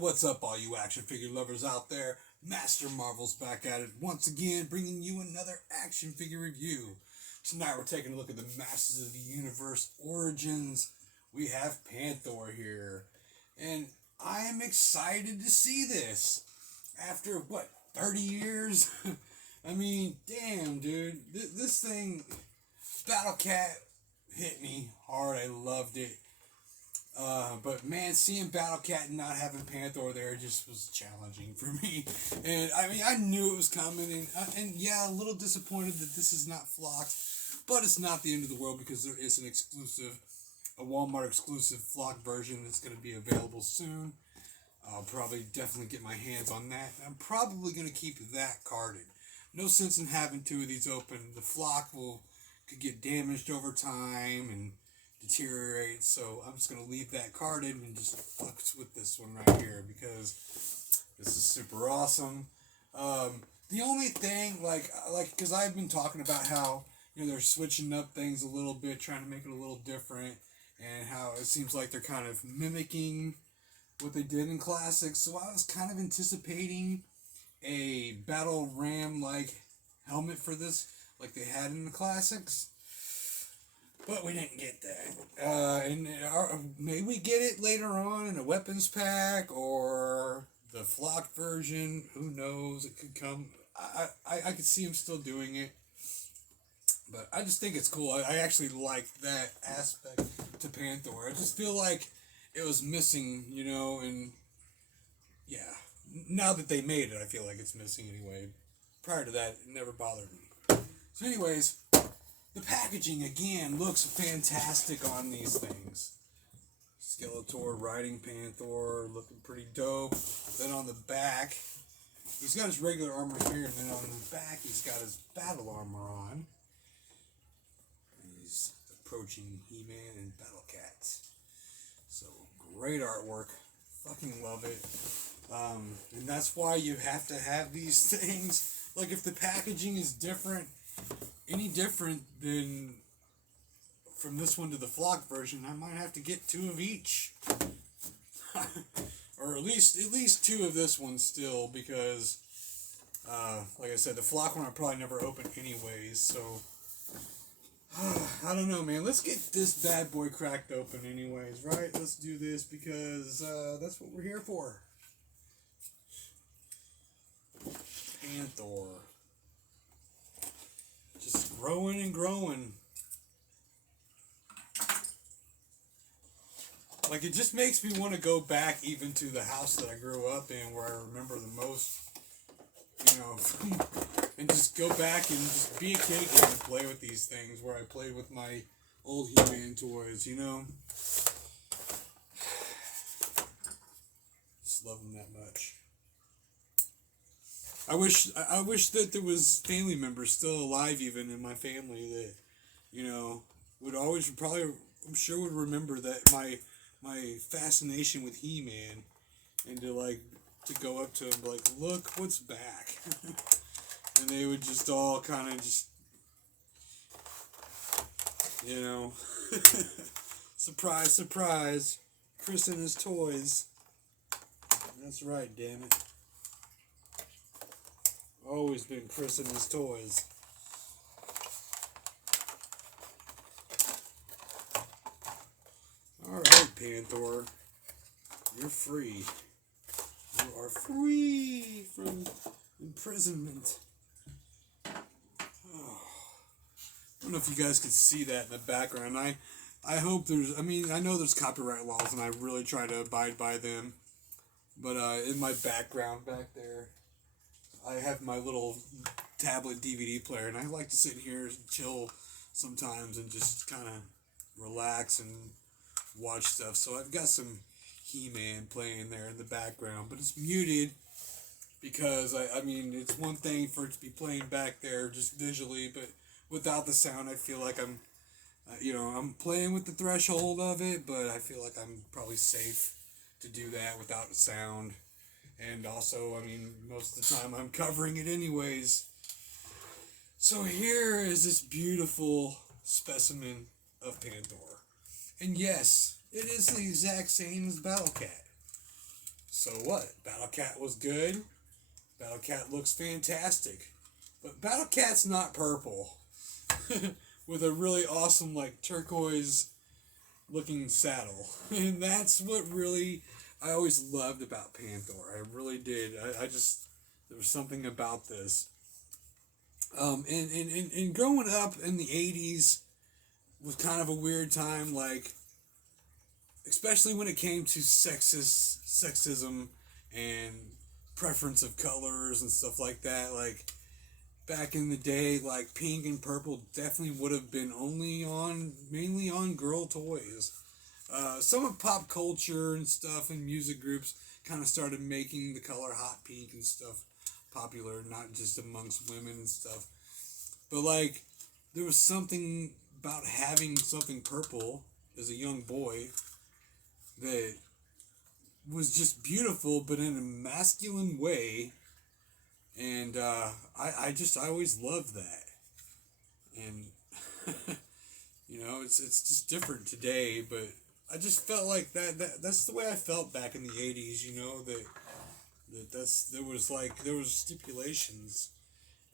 What's up, all you action figure lovers out there? MasterMarvel's back at it once again, bringing you another action figure review. Tonight we're taking a look at the Masters of the Universe Origins. We have Panthor here, and I am excited to see this. After, what, 30 years? I mean, damn, dude. This thing, Battle Cat, hit me hard. I loved it. But man, seeing Battle Cat and not having Panthor there just was challenging for me. And I mean, I knew it was coming, and yeah, a little disappointed that this is not flocked, but it's not the end of the world because there is a Walmart exclusive flock version that's going to be available soon. I'll probably definitely get my hands on that. I'm probably going to keep that carded. No sense in having two of these open. The flock could get damaged over time and deteriorate, so I'm just going to leave that carded and just fucks with this one right here because this is super awesome. The only thing, because I've been talking about how, they're switching up things a little bit, trying to make it a little different, and how it seems like they're kind of mimicking what they did in Classics, so I was kind of anticipating a Battle Ram-like helmet for this, like they had in the Classics. But we didn't get that. Maybe we get it later on in a weapons pack or the flock version. Who knows? It could come. I could see him still doing it. But I just think it's cool. I actually like that aspect to Panthor. I just feel like it was missing, and yeah. Now that they made it, I feel like it's missing anyway. Prior to that, it never bothered me. So anyways, the packaging, again, looks fantastic on these things. Skeletor riding Panthor, looking pretty dope. Then on the back, he's got his regular armor here, and then on the back, he's got his battle armor on. He's approaching He-Man and Battle Cat. So, great artwork. Fucking love it. And that's why you have to have these things. Like, if the packaging is any different than from this one to the flock version, I might have to get two of each. Or at least two of this one still, because like I said, the flock one I probably never opened anyways, so I don't know, man. Let's get this bad boy cracked open anyways, right? Let's do this because that's what we're here for. Panthor. Just growing and growing. Like, it just makes me want to go back even to the house that I grew up in, where I remember the most, and just go back and just be a kid again and play with these things, where I played with my old He-Man toys, Just love them that much. I wish that there was family members still alive even in my family that, I'm sure would remember that my fascination with He-Man, and to go up to him like, look what's back. And they would just all kind of just, surprise, surprise, Chris and his toys. That's right, damn it. Always been Chris and his toys. Alright, Panthor. You're free. You are free from imprisonment. Oh. I don't know if you guys could see that in the background. I hope I know there's copyright laws and I really try to abide by them. But in my background back there, I have my little tablet DVD player, and I like to sit here and chill sometimes and just kind of relax and watch stuff. So I've got some He-Man playing there in the background, but it's muted because, it's one thing for it to be playing back there just visually, but without the sound, I feel like I'm playing with the threshold of it, but I feel like I'm probably safe to do that without sound. And also, most of the time I'm covering it anyways. So here is this beautiful specimen of Panthor. And yes, it is the exact same as Battle Cat. So what? Battle Cat was good. Battle Cat looks fantastic. But Battle Cat's not purple. With a really awesome, like, turquoise looking saddle. And that's what really I always loved about Panthor. I really did. I just, there was something about this. And growing up in the 80s was kind of a weird time, like, especially when it came to sexism and preference of colors and stuff like that. Like, back in the day, like, pink and purple definitely would have been mainly on girl toys. Some of pop culture and stuff and music groups kind of started making the color hot pink and stuff popular, not just amongst women and stuff. But, like, there was something about having something purple as a young boy that was just beautiful, but in a masculine way. And I always loved that. And, it's just different today, but I just felt like that's the way I felt back in the 80s, there was stipulations,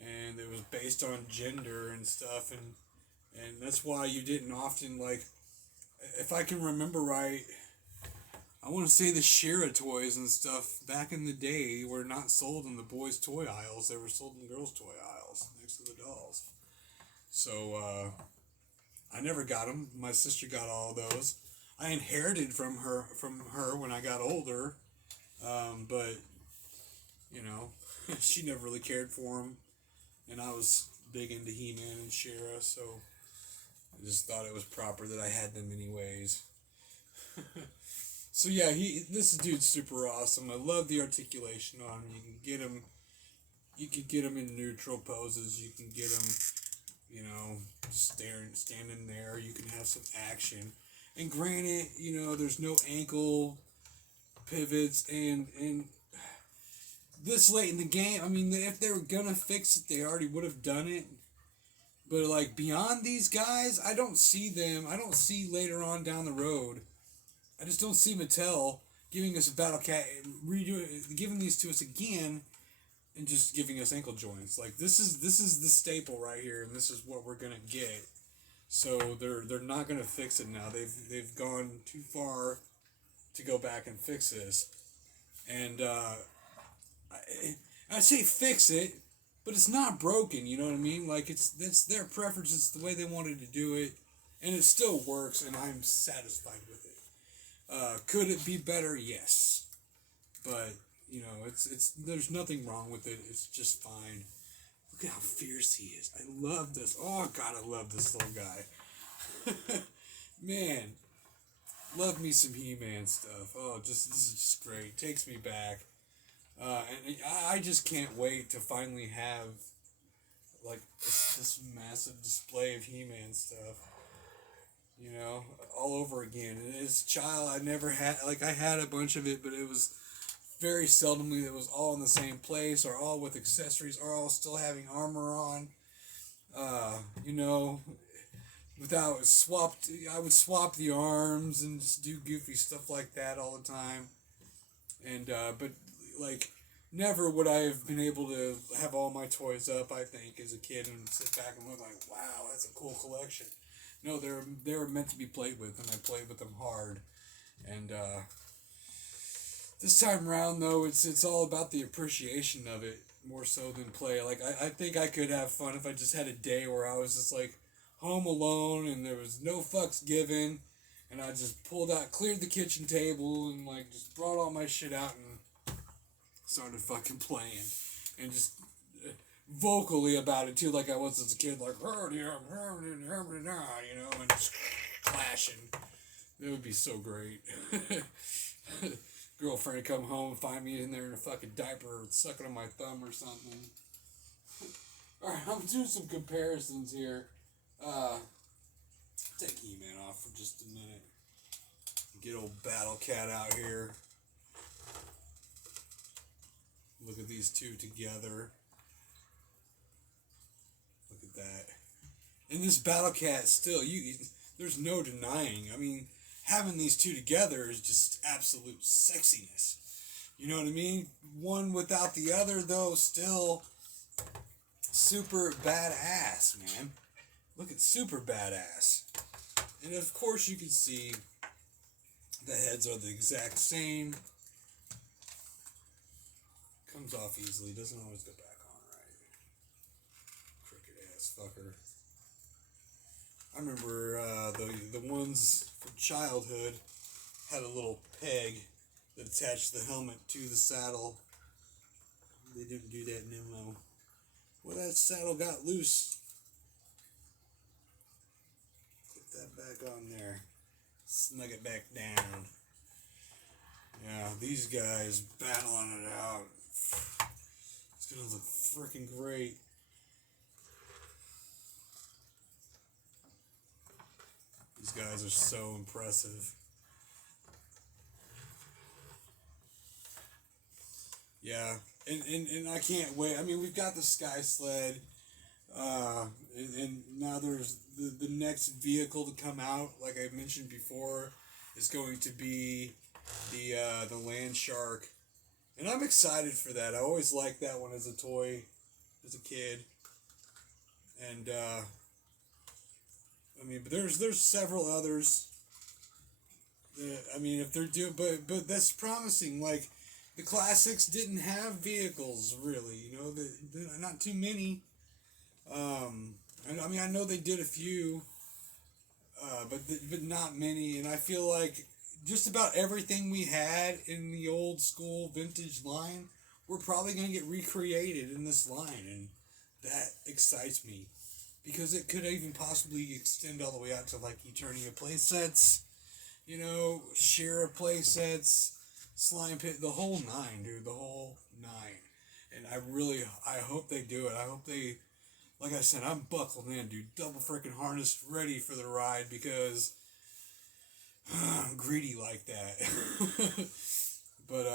and it was based on gender and stuff, and that's why you didn't often, like, if I can remember right, I want to say the Shira toys and stuff back in the day were not sold in the boys' toy aisles. They were sold in the girls' toy aisles next to the dolls. So I never got them. My sister got all of those. I inherited from her when I got older, but she never really cared for them, and I was big into He-Man and Shira, so I just thought it was proper that I had them anyways. So yeah, this dude's super awesome. I love the articulation on him. You can get him in neutral poses. You can get him, standing there. You can have some action. And granted, there's no ankle pivots and this late in the game, I mean, if they were gonna fix it, they already would have done it. But, like, beyond these guys, I don't see later on down the road. I just don't see Mattel giving us a Battle Cat, giving these to us again, and just giving us ankle joints. Like, this is the staple right here, and this is what we're gonna get. So they're not gonna fix it now. They've gone too far to go back and fix this. And I say fix it, but it's not broken. You know what I mean? Like, that's their preference. It's the way they wanted to do it, and it still works, and I'm satisfied with it. Could it be better? Yes, but it's there's nothing wrong with it. It's just fine. Look at how fierce he is. I love this. Oh God, I love this little guy. Man, love me some He-Man stuff. Oh, this is just great. Takes me back. And I just can't wait to finally have, like, this massive display of He-Man stuff. All over again. And as a child, I never had, like, I had a bunch of it, but it was very seldomly it was all in the same place, or all with accessories, or all still having armor on. I would swap the arms and just do goofy stuff like that all the time. And, but, like, never would I have been able to have all my toys up, I think, as a kid, and sit back and look like, wow, that's a cool collection. No, they were meant to be played with, and I played with them hard. And this time around, though, it's all about the appreciation of it more so than play. Like, I think I could have fun if I just had a day where I was just, like, home alone and there was no fucks given, and I just cleared the kitchen table and, like, just brought all my shit out and started fucking playing. And just vocally about it too, like I was as a kid, like, and just clashing. It would be so great. Girlfriend would come home and find me in there in a fucking diaper sucking on my thumb or something. Alright, I'm doing some comparisons here. Take He-Man off for just a minute. Get old Battle Cat out here. Look at these two together. Look at that. And this Battle Cat still, there's no denying. I mean, having these two together is just absolute sexiness. You know what I mean? One without the other, though, still super badass, man. Look at super badass. And of course you can see the heads are the exact same. Comes off easily, doesn't always go back on right. Crooked ass fucker. I remember the ones from childhood had a little peg that attached the helmet to the saddle. They didn't do that no more. Well, that saddle got loose. Put that back on there. Snug it back down. Yeah, these guys battling it out. It's gonna look freaking great. These guys are so impressive. Yeah, and I can't wait. I mean, we've got the Sky Sled, and now there's the next vehicle to come out. Like I mentioned before, is going to be the Land Shark, and I'm excited for that. I always liked that one as a toy, as a kid, and I mean, but there's several others. I mean, if they're doing, but that's promising. Like the classics didn't have vehicles really. You know, not too many. I mean, I know they did a few, but not many. And I feel like just about everything we had in the old school vintage line, we're probably gonna get recreated in this line, and that excites me. Because it could even possibly extend all the way out to like Eternia playsets, you know, Shira playsets, Slime Pit, the whole nine, dude, the whole nine. And I hope they do it. I hope they, like I said, I'm buckled in, dude, double freaking harness, ready for the ride because I'm greedy like that. But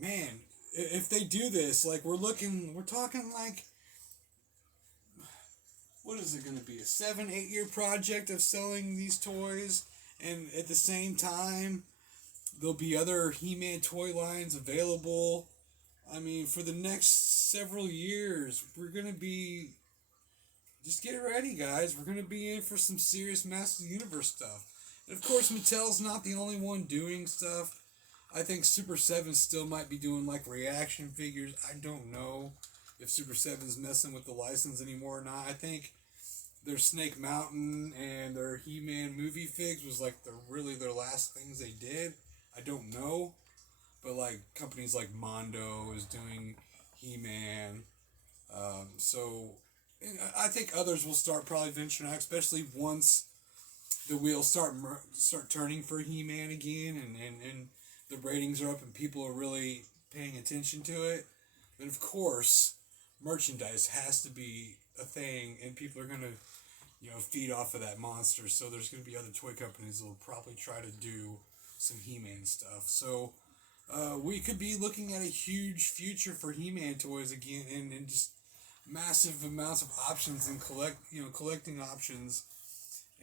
man, if they do this, like we're talking like, what is it going to be, a 7-8 year project of selling these toys, and at the same time there'll be other He-Man toy lines available. I mean, for the next several years we're going to be, just get ready guys, we're going to be in for some serious Masters of the Universe stuff. And of course Mattel's not the only one doing stuff. I think Super 7 still might be doing like reaction figures. I don't know if Super 7's messing with the license anymore or not. I think their Snake Mountain and their He-Man movie figs was like really their last things they did. I don't know. But like companies like Mondo is doing He-Man. So I think others will start probably venturing out, especially once the wheels start turning for He-Man again, and the ratings are up and people are really paying attention to it. Then of course merchandise has to be a thing, and people are gonna, you know, feed off of that monster. So there's gonna be other toy companies that will probably try to do some He-Man stuff. So we could be looking at a huge future for He-Man toys again, and just massive amounts of options and collecting options.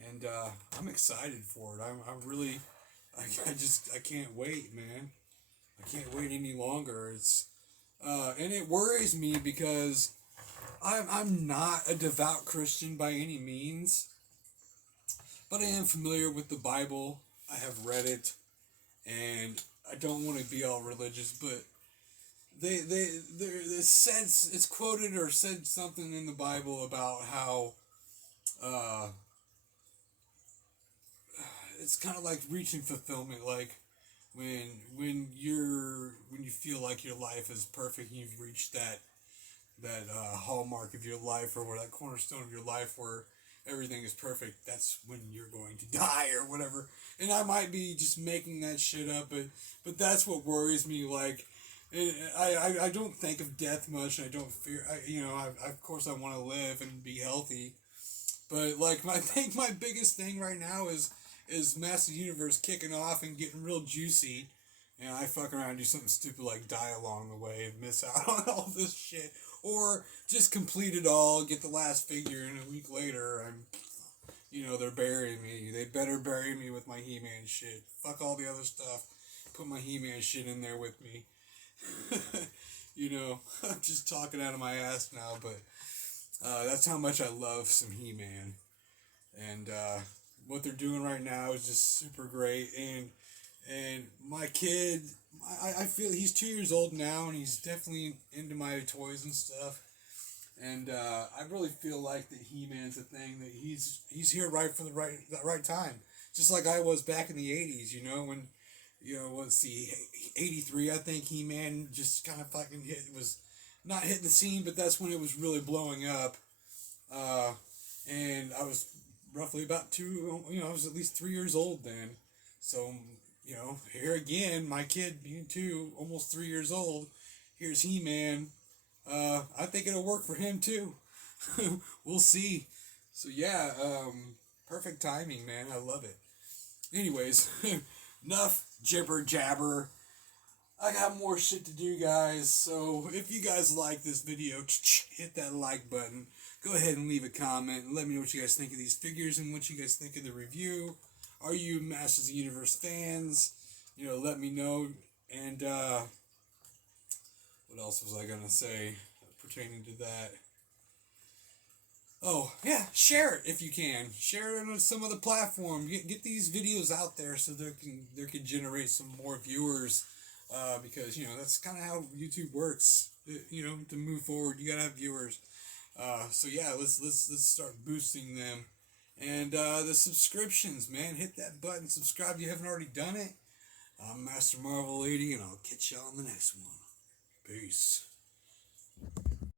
And I'm excited for it. I'm really, I can't wait, man. I can't wait any longer. It's and it worries me because I'm not a devout Christian by any means, but I am familiar with the Bible. I have read it, and I don't want to be all religious, but it's quoted or said something in the Bible about how it's kind of like reaching fulfillment, like when you feel like your life is perfect and you've reached that hallmark of your life, or that cornerstone of your life where everything is perfect, that's when you're going to die or whatever. And I might be just making that shit up, but that's what worries me. Like, I don't think of death much. I don't fear. Of course I want to live and be healthy, but like I think my biggest thing right now is Master Universe kicking off and getting real juicy, and I fuck around and do something stupid like die along the way and miss out on all this shit, or just complete it all, get the last figure, and a week later they're burying me. They better bury me with my He-Man shit. Fuck all the other stuff. Put my He-Man shit in there with me. You know, I'm just talking out of my ass now, but that's how much I love some He-Man. And what they're doing right now is just super great. And my kid, I feel he's 2 years old now, and he's definitely into my toys and stuff. And I really feel like that He-Man's a thing that he's here right for the right time, just like I was back in the '80s. You know when, let's see, '83. I think He-Man just kind of fucking was not hitting the scene, but that's when it was really blowing up. And I was roughly about two. I was at least 3 years old then. So here again, my kid being two, almost 3 years old. Here's He-Man. I think it'll work for him too. We'll see. So yeah, perfect timing, man. I love it. Anyways, enough jibber jabber. I got more shit to do, guys. So if you guys like this video, hit that like button. Go ahead and leave a comment and let me know what you guys think of these figures and what you guys think of the review. Are you Masters of the Universe fans? Let me know. And what else was I gonna say pertaining to that? Oh yeah, share it if you can. Share it on some other platform. Get these videos out there so they can generate some more viewers. Because that's kind of how YouTube works. To move forward, you gotta have viewers. So yeah, let's start boosting them. And the subscriptions, man, hit that button, subscribe if you haven't already done it. I'm Master Marvel 80, and I'll catch y'all on the next one. Peace.